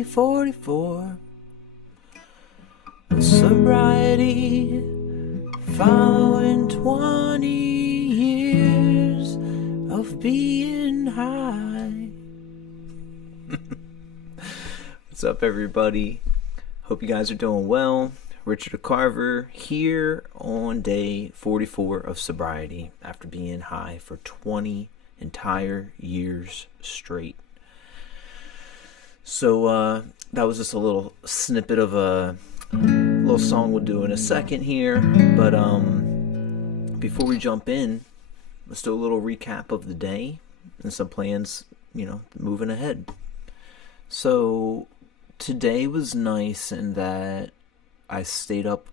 day 44 of sobriety, following 20 years of being high. What's up, everybody? Hope you guys are doing well. Richard Carver here on day 44 of sobriety after being high for 20 entire years straight. So that was just a little snippet of a little song we'll do in a second here. But before we jump in, let's do a little recap of the day and some plans, moving ahead. So today was nice in that I stayed up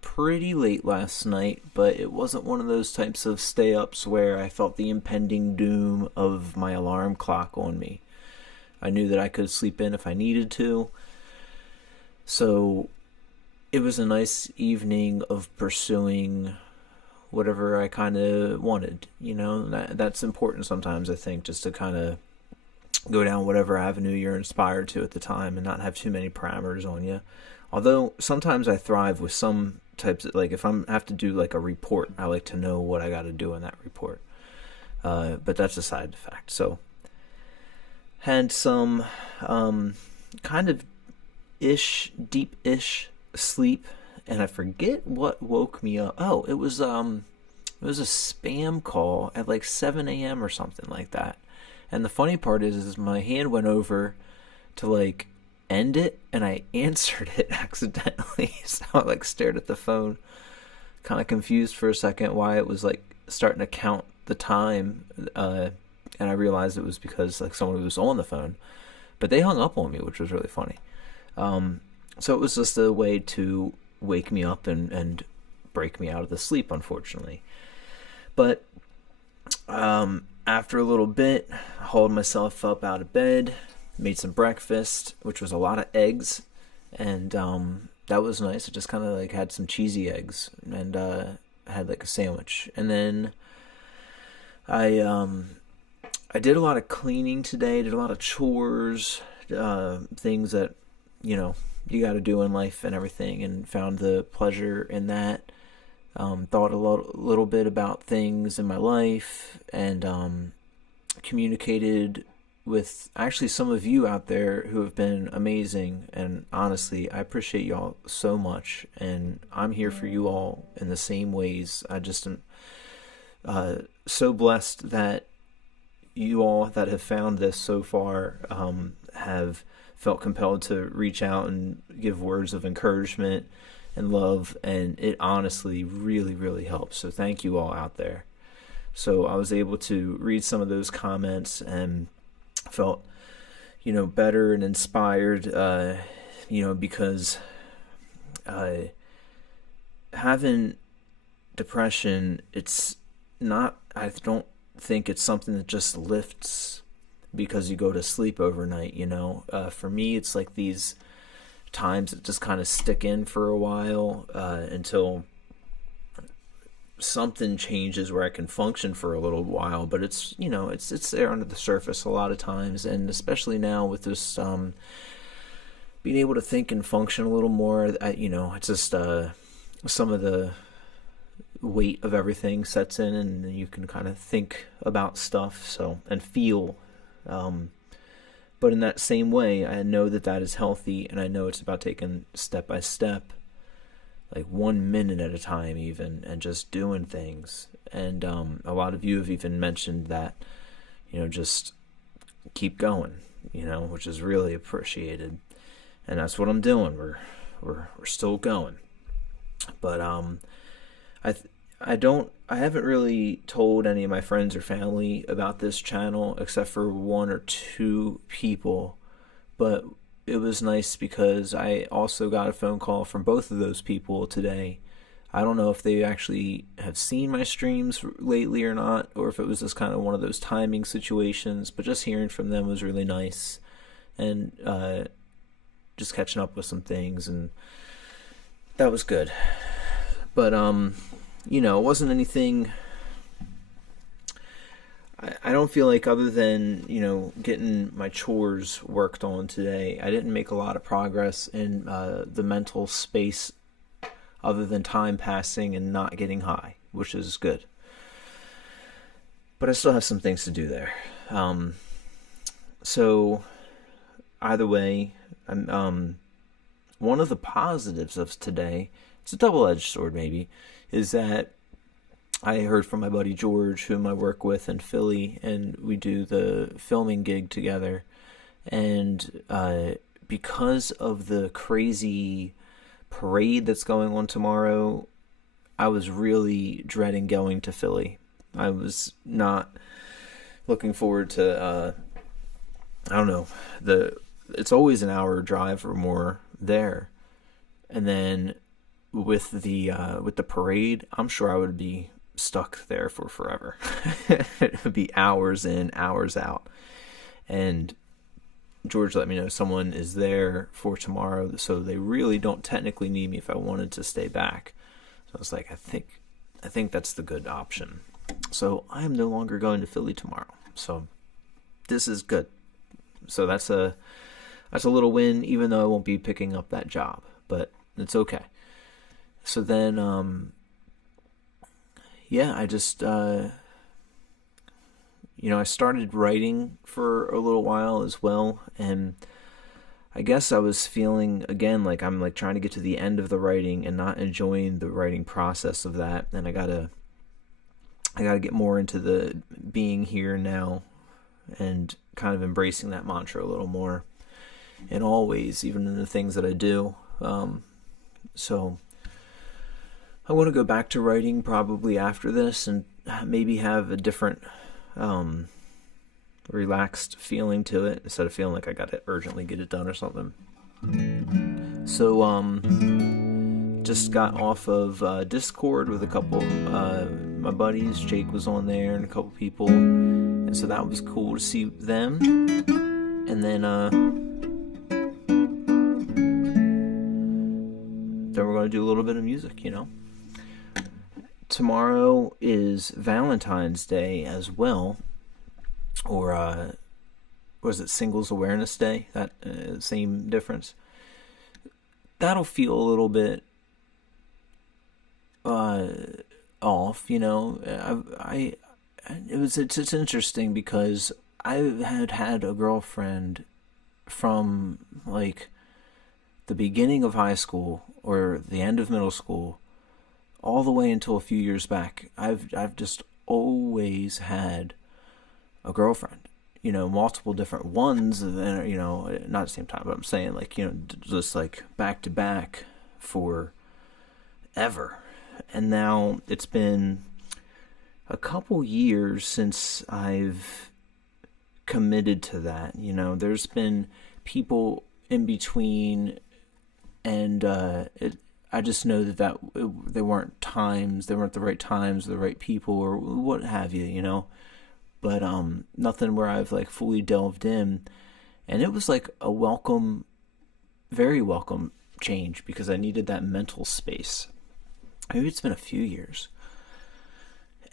pretty late last night, but it wasn't one of those types of stay-ups where I felt the impending doom of my alarm clock on me. I knew that I could sleep in if I needed to. So it was a nice evening of pursuing whatever I kind of wanted. That's important sometimes, I think, just to kind of go down whatever avenue you're inspired to at the time and not have too many parameters on you. Although sometimes I thrive with some types of, like if I have to do like a report, I like to know what I got to do in that report. But that's a side fact. So had some kind of deep-ish sleep, and I forget what woke me up. Oh, it was a spam call at like 7 a.m. or something like that. And the funny part is my hand went over to like end it, and I answered it accidentally. So I like stared at the phone, kind of confused for a second why it was like starting to count the time, and I realized it was because like someone was on the phone, but they hung up on me, which was really funny. So it was just a way to wake me up and break me out of the sleep, unfortunately. But after a little bit, I hauled myself up out of bed, made some breakfast, which was a lot of eggs, and that was nice. I just kind of like had some cheesy eggs and had like a sandwich, and then I did a lot of cleaning today. Did a lot of chores, things that you got to do in life and everything, and found the pleasure in that. Thought a little bit about things in my life, and communicated with actually some of you out there who have been amazing, and honestly I appreciate y'all so much, and I'm here for you all in the same ways. I just am so blessed that you all that have found this so far have felt compelled to reach out and give words of encouragement and love, and it honestly really, really helps. So thank you all out there. So I was able to read some of those comments and felt better and inspired, because having depression, it's not, I don't think it's something that just lifts because you go to sleep overnight. For me, it's like these times that just kind of stick in for a while, until something changes where I can function for a little while. But it's it's there under the surface a lot of times, and especially now with this being able to think and function a little more, it's just some of the weight of everything sets in, and you can kind of think about stuff and feel, but in that same way, I know that is healthy, and I know it's about taking step by step, like 1 minute at a time even, and just doing things. And a lot of you have even mentioned that, just keep going, which is really appreciated. And that's what I'm doing. We're still going. But I haven't really told any of my friends or family about this channel except for 1 or 2 people, but it was nice because I also got a phone call from both of those people today. I don't know if they actually have seen my streams lately or not, or if it was just kind of one of those timing situations, but just hearing from them was really nice, and just catching up with some things, and that was good. But it wasn't anything I don't feel like, other than, getting my chores worked on today, I didn't make a lot of progress in the mental space, other than time passing and not getting high, which is good. But I still have some things to do there. So either way, one of the positives of today, it's a double-edged sword maybe, is that I heard from my buddy George, whom I work with in Philly, and we do the filming gig together. And because of the crazy parade that's going on tomorrow, I was really dreading going to Philly. I was not looking forward to, I don't know, it's always an hour drive or more there. And then with the parade, I'm sure I would be stuck there for forever. It would be hours in, hours out. And George let me know someone is there for tomorrow, so they really don't technically need me if I wanted to stay back. So I was like, I think that's the good option. So I am no longer going to Philly tomorrow. So this is good. So that's a little win, even though I won't be picking up that job, but it's okay. So then, yeah, I just, I started writing for a little while as well, and I guess I was feeling, again, like I'm like trying to get to the end of the writing and not enjoying the writing process of that, and I gotta get more into the being here now and kind of embracing that mantra a little more in all ways, even in the things that I do. So I want to go back to writing probably after this, and maybe have a different relaxed feeling to it, instead of feeling like I got to urgently get it done or something. So just got off of Discord with a couple my buddies. Jake was on there and a couple people, and so that was cool to see them. And then we're going to do a little bit of music, Tomorrow is Valentine's Day as well, or was it Singles Awareness Day? That same difference. That'll feel a little bit off, It's interesting because I had a girlfriend from like the beginning of high school or the end of middle school, all the way until a few years back. I've just always had a girlfriend, multiple different ones, and not at the same time, but I'm saying like, just like back to back for ever. And now it's been a couple years since I've committed to that. There's been people in between, and I just know that they weren't the right times, the right people, or what have you, But nothing where I've like fully delved in, and it was like a welcome, very welcome change, because I needed that mental space. Maybe it's been a few years,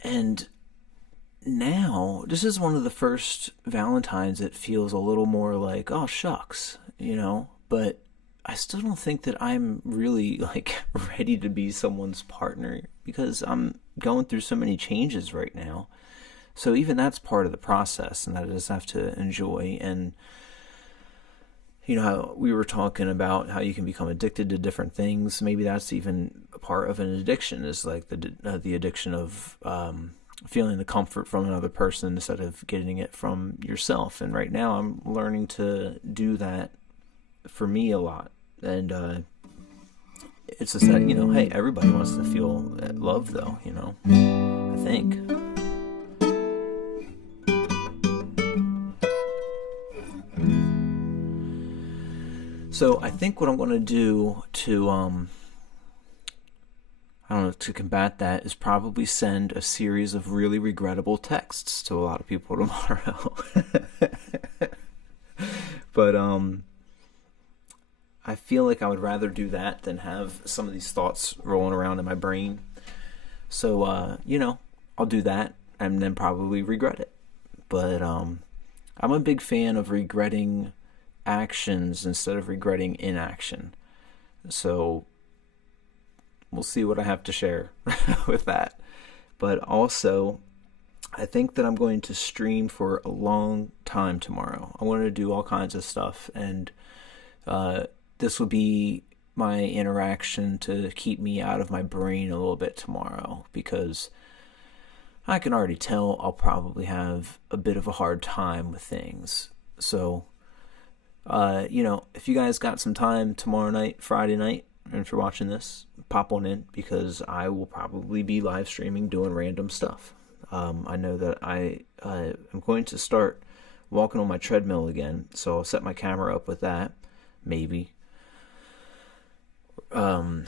and now this is one of the first Valentines that feels a little more like, oh shucks, but I still don't think that I'm really like ready to be someone's partner, because I'm going through so many changes right now. So even that's part of the process, and that I just have to enjoy. And how we were talking about how you can become addicted to different things. Maybe that's even a part of an addiction, is like the addiction of feeling the comfort from another person instead of getting it from yourself. And right now I'm learning to do that for me a lot. And it's just that, hey, everybody wants to feel love though, I think. So I think what I'm going to do to, to combat that is probably send a series of really regrettable texts to a lot of people tomorrow. But, I feel like I would rather do that than have some of these thoughts rolling around in my brain. So, I'll do that and then probably regret it. But I'm a big fan of regretting actions instead of regretting inaction. So we'll see what I have to share with that. But also, I think that I'm going to stream for a long time tomorrow. I want to do all kinds of stuff, and this will be my interaction to keep me out of my brain a little bit tomorrow, because I can already tell I'll probably have a bit of a hard time with things. So, if you guys got some time tomorrow night, Friday night, and if you're watching this, pop on in, because I will probably be live streaming doing random stuff. I know that I am going to start walking on my treadmill again, so I'll set my camera up with that, maybe. The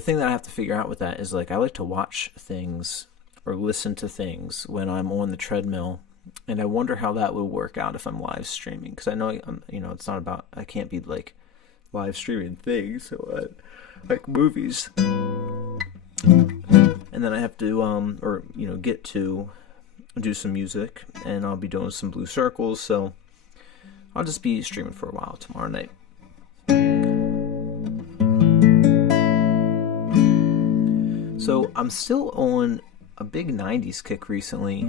thing that I have to figure out with that is, like, I like to watch things or listen to things when I'm on the treadmill, and I wonder how that would work out if I'm live streaming, because I know it's not about, I can't be like live streaming things, so like movies, and then I have to get to do some music, and I'll be doing some blue circles, so I'll just be streaming for a while tomorrow night. So I'm still on a big 90s kick recently,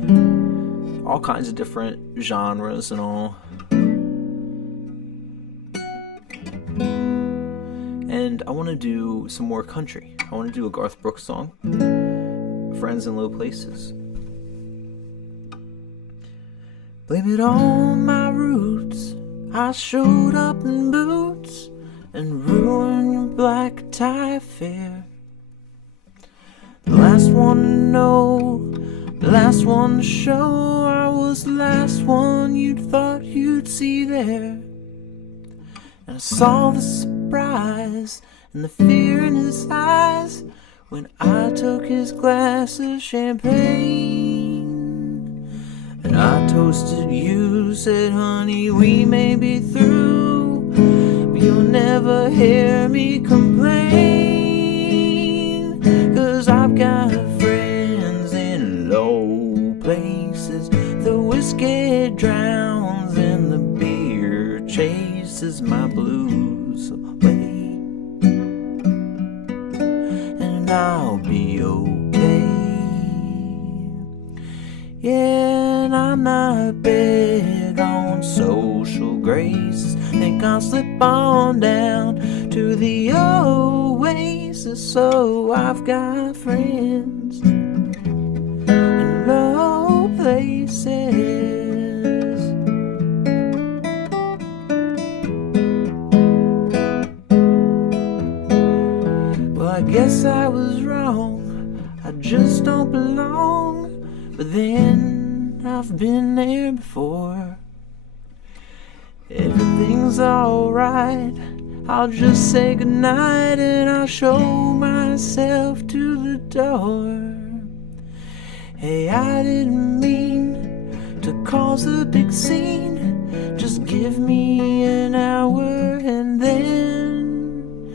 all kinds of different genres and all. And I want to do some more country. I want to do a Garth Brooks song, Friends in Low Places. Blame it on my roots, I showed up in boots and ruined your black tie affair. The last one to know, the last one to show, I was the last one you'd thought you'd see there. And I saw the surprise and the fear in his eyes when I took his glass of champagne. And I toasted you, said, honey, we may be through, but you'll never hear me complain. 'Cause I've got friends in low places, the whiskey drowns and the beer chases my blues away. And I'll be okay. Yeah, and I'm not big on social graces, think I'll slip on down to the oasis. So I've got friends in low places. Well, I guess I was wrong, I just don't belong. But then I've been there before. Everything's alright, I'll just say goodnight and I'll show myself to the door. Hey, I didn't mean to cause a big scene, just give me an hour and then,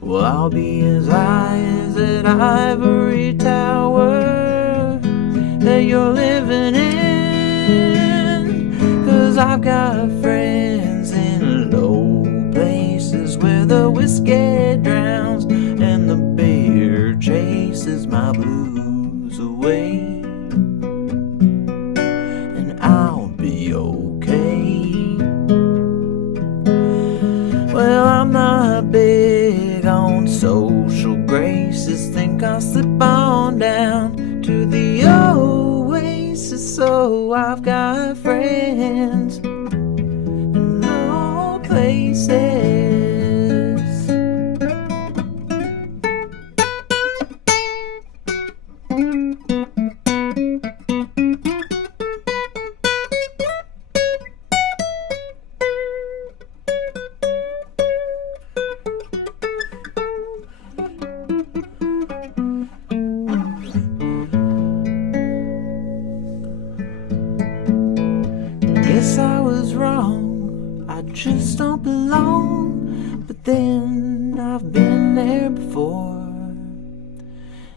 well, I'll be as high as that ivory tower that you're living in. 'Cause I've got friends in low places where the whiskey drowns and the beer chases my blues away. And I'll be okay. Well, I'm not big on social graces, think I'll slip on down to the oasis. So I've got friends in low places. Guess I was wrong, I just don't belong. But then I've been there before,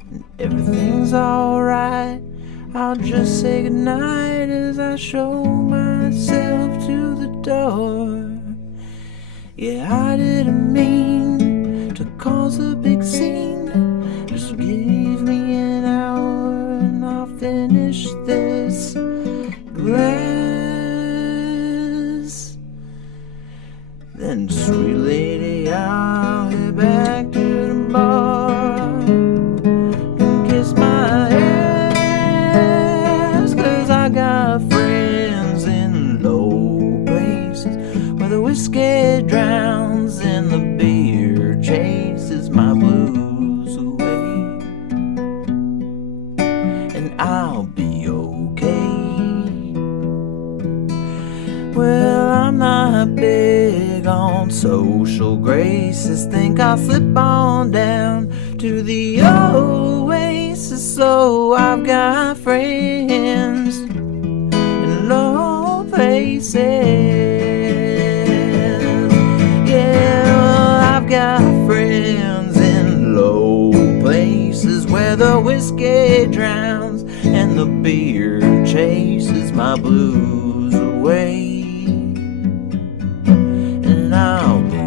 and everything's alright, I'll just say goodnight as I show myself to the door. Yeah, I didn't mean to cause a big scene. Just give me an hour and I'll finish this glass. Then, sweet lady, I'll head back to the bar and kiss my ass, 'cause I got friends in low places where the whiskey drowns and the beer chases my blues away. And I'll be okay. Well, I'm not big on social graces. Think I'll slip on down to the oasis. So I've got friends in low places. Yeah, well, I've got friends in low places where the whiskey drowns and the beer chases my blues away. And I'll be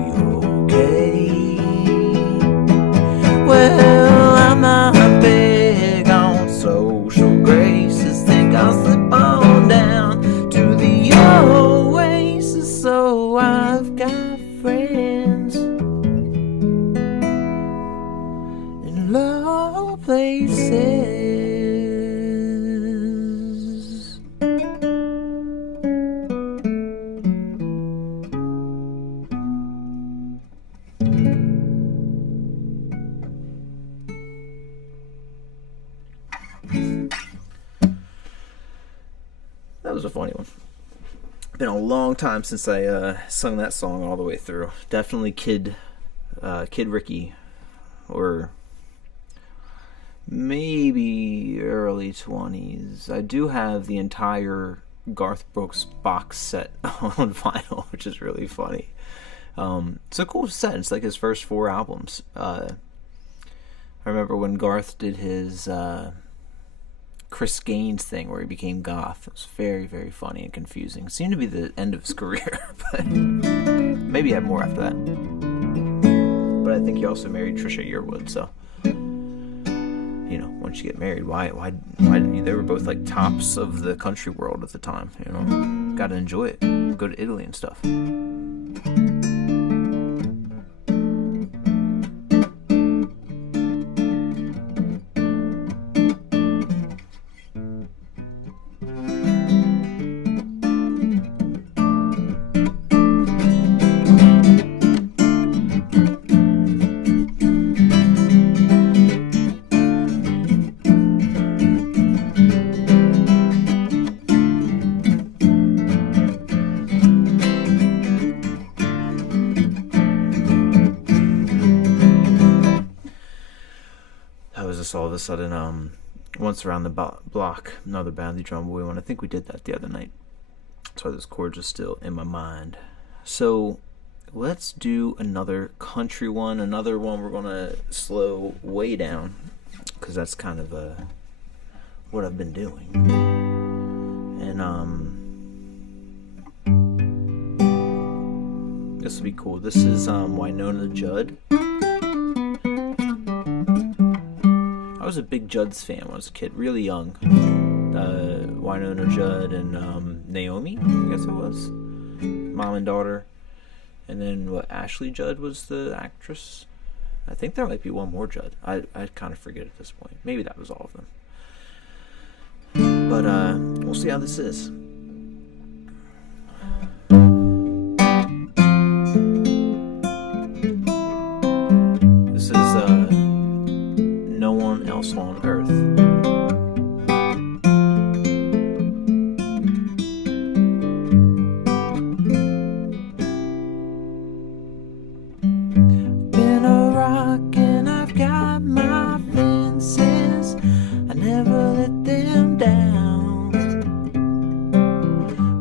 okay. Well, I'm not big on social graces. Think I'll slip on down to the oasis. So I've got friends in low places. That was a funny one. Been a long time since I sung that song all the way through. Definitely Kid Ricky, or maybe early 20s. I do have the entire Garth Brooks box set on vinyl, which is really funny. It's a cool set. It's like his first 4 albums. I remember when Garth did his Chris Gaines thing where he became goth. It was very, very funny and confusing. It seemed to be the end of his career, but maybe he had more after that. But I think he also married Trisha Yearwood, so you know, once you get married, why they were both like tops of the country world at the time, you know. Gotta enjoy it. Go to Italy and stuff. All of a sudden, Once Around the Block, another Badly Drum Boy one. I think we did that the other night. So this chord is still in my mind. So let's do another country one. Another one we're going to slow way down, because that's kind of what I've been doing. And this will be cool. This is Wynonna Judd. I was a big Judd's fan when I was a kid, really young. Wynonna Judd and Naomi, I guess it was. Mom and daughter. And then Ashley Judd was the actress. I think there might be one more Judd. I kind of forget at this point. Maybe that was all of them. But we'll see how this is. This is No One Else on Earth. Been a rock and I've got my fences. I never let them down.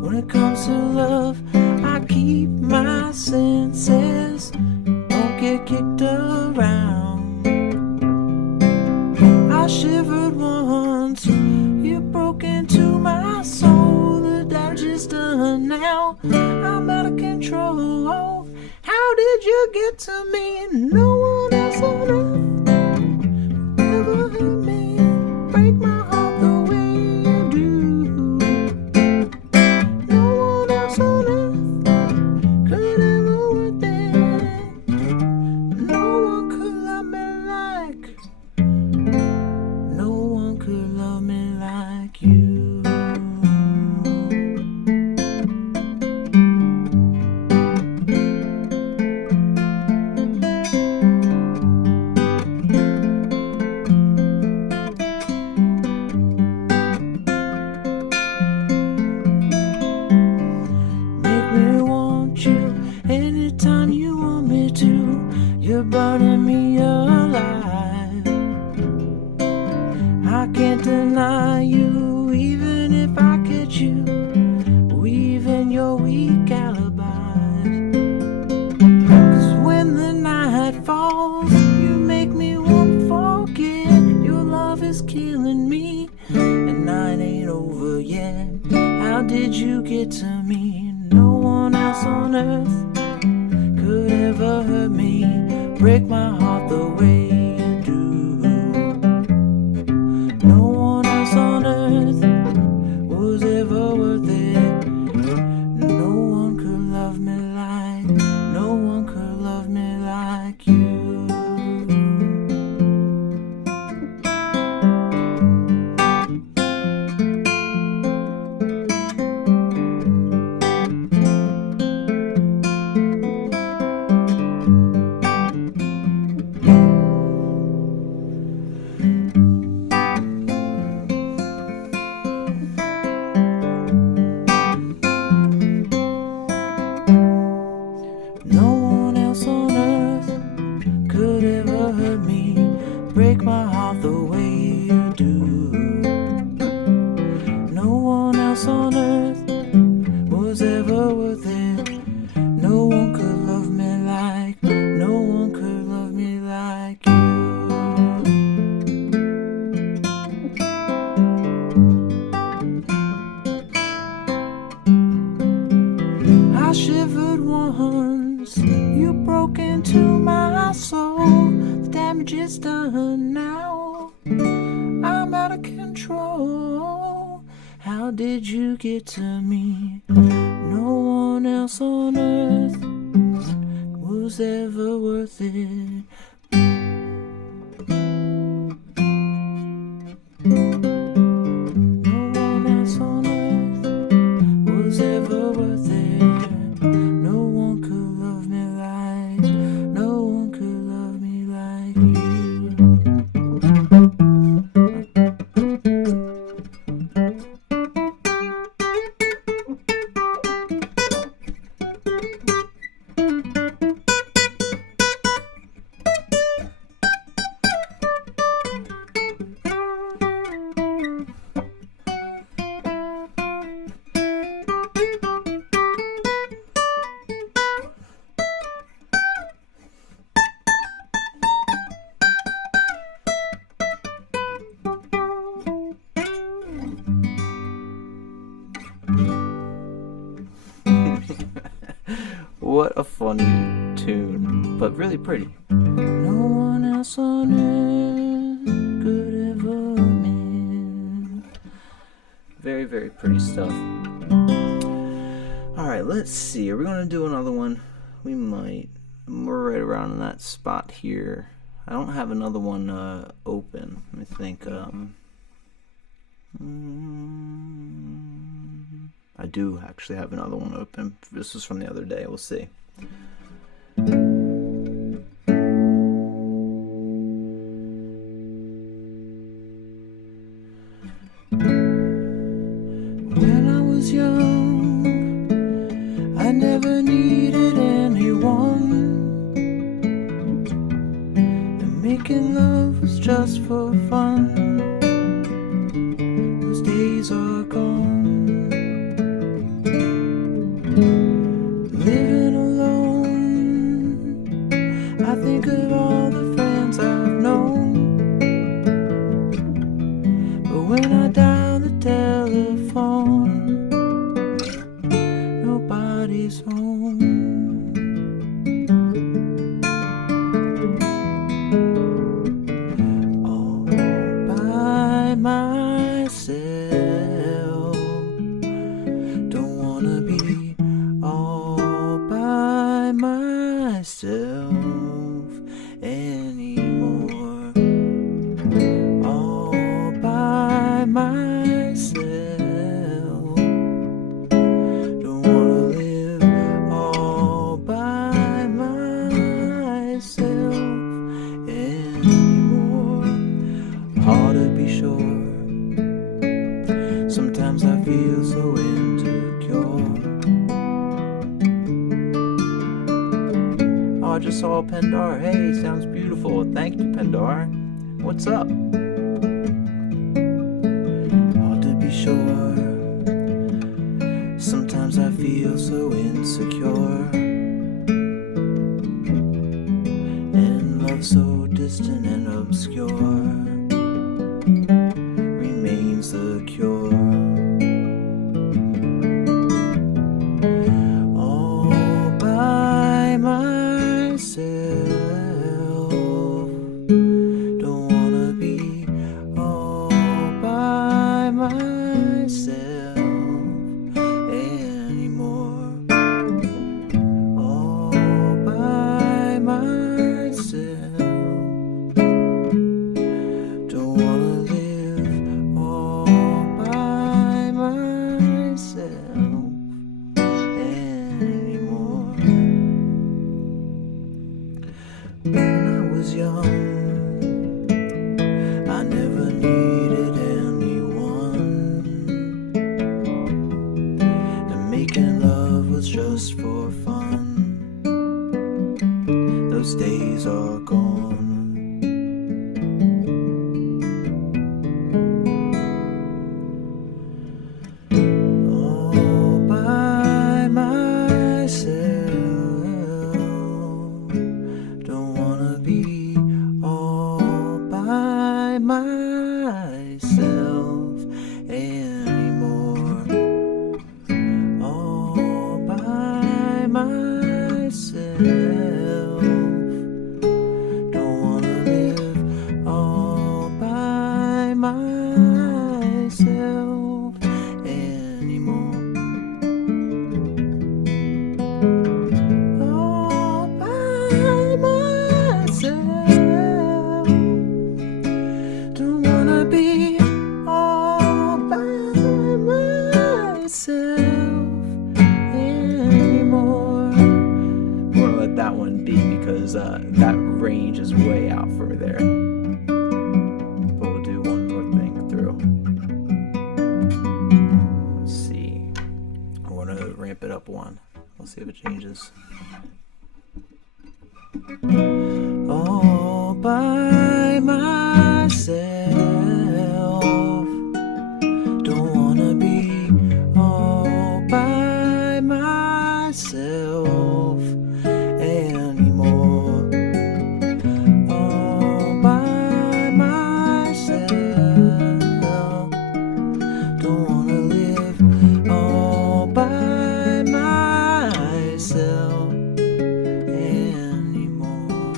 When it comes to love, I keep my senses. Don't get kicked around. I shivered once, you broke get to me? No one else on earth ever hurt me, break my heart the way you do. No one else on earth could ever worth it. No one could love me like, no one could love me like you. Anytime you want me to, you're burning me alive. I can't deny you, even if I catch you weaving your weak alibis. 'Cause when the night falls, you make me want to forget. Your love is killing me, and night ain't over yet. How did you get to me? No one else on earth could ever hurt me, break my heart the way you do. No one else on earth was ever worth it. No one could love me like, no one could love me like you. Break my heart the way you do. No one else on earth was ever worth it. No one could love me like, no one could love me like you. I shivered once, you broke into my soul. Damage is done now, I'm out of control. How did you get to me? No one else on earth was ever worth it. No one else on earth was ever worth it. No one could love me like, no one could love me like you. What a funny tune, but really pretty. No one else on earth could ever mean. Very, very pretty stuff. Alright, let's see. Are we going to do another one? We might. We're right around in that spot here. I don't have another one open. Let me think. I do actually have another one open. This was from the other day. We'll see. When I was young, I never needed anyone, and making love was just for fun. Those days are gone. Living alone, I think of all the friends I've known, but when I dial the telephone, nobody's home. myself anymore. All by myself. Don't wanna live all by myself anymore. Hard to be sure. Sometimes I feel so insecure. Oh, I just saw Pendar. Hey, sounds beautiful. Thank you, Pendar. What's up? Hard to be sure. Sometimes I feel so insecure. And love so distant and obscure remains the cure. All by myself. Don't wanna be all by myself anymore. All by myself. Don't wanna live all by myself anymore. When I was young, I never needed anyone, and making love was just for fun. Those days are gone. All by myself. Don't wanna be all by myself anymore. All by myself. Don't wanna live all by myself anymore. All by myself. Don't wanna be all by myself anymore. We're gonna let that one be because that range is way out for there. But we'll do one more thing through. Let's see. I want to ramp it up one. We'll see if it changes. All by myself. Don't wanna be all by myself anymore. All by myself. Don't wanna live all by myself anymore.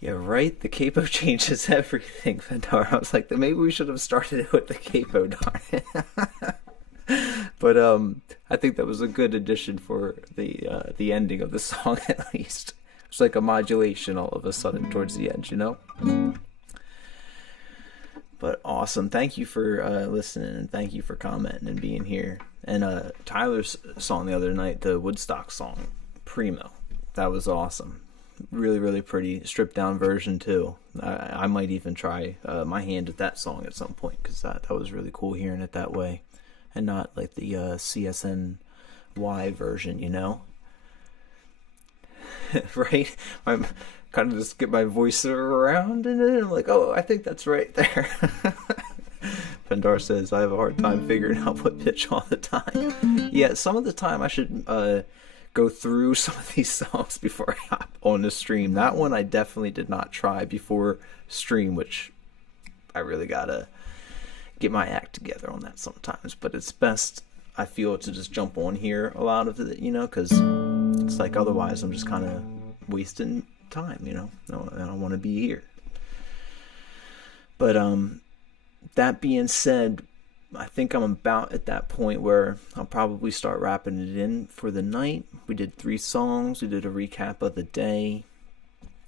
Yeah, right? The capo changes everything, Vendar. I was like, maybe we should have started it with the capo, darn it. But I think that was a good addition for the ending of the song, at least. It's like a modulation all of a sudden towards the end, you know? But awesome. Thank you for listening, and thank you for commenting and being here. And Tyler's song the other night, the Woodstock song, Primo. That was awesome. Really, really pretty stripped down version too. I might even try my hand at that song at some point, because that was really cool hearing it that way, and not like the CSNY version, you know. Right? I'm kind of just get my voice around, and then I'm like, oh, I think that's right there. Pendar says, I have a hard time figuring out what pitch all the time. Yeah, some of the time I should go through some of these songs before I hop on the stream. That one I definitely did not try before stream, which I really gotta get my act together on that sometimes. But it's best, I feel, to just jump on here a lot of it, you know, because it's like otherwise I'm just kind of wasting time, you know. I don't want to be here. But that being said, I think I'm about at that point where I'll probably start wrapping it in for the night. We did 3 songs. We did a recap of the day.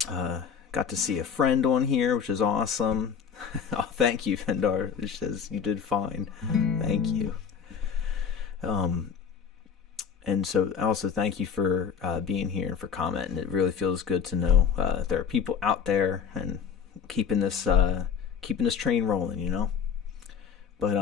Got to see a friend on here, which is awesome. Oh, thank you, Vendar. It says you did fine. Thank you. And so also thank you for being here and for commenting. It really feels good to know there are people out there and keeping this train rolling, you know. But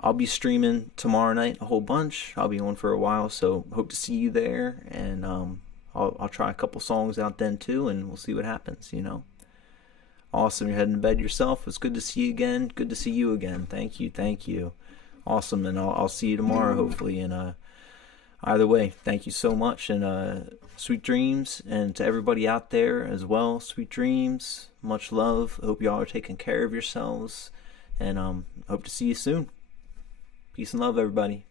I'll be streaming tomorrow night a whole bunch. I'll be on for a while, so hope to see you there. And I'll try a couple songs out then too, and we'll see what happens, you know. Awesome, you're heading to bed yourself. It's good to see you again. Good to see you again. Thank you. Awesome, and I'll see you tomorrow hopefully. And either way, thank you so much, and sweet dreams. And to everybody out there as well, sweet dreams. Much love. Hope y'all are taking care of yourselves. And hope to see you soon. Peace and love, everybody.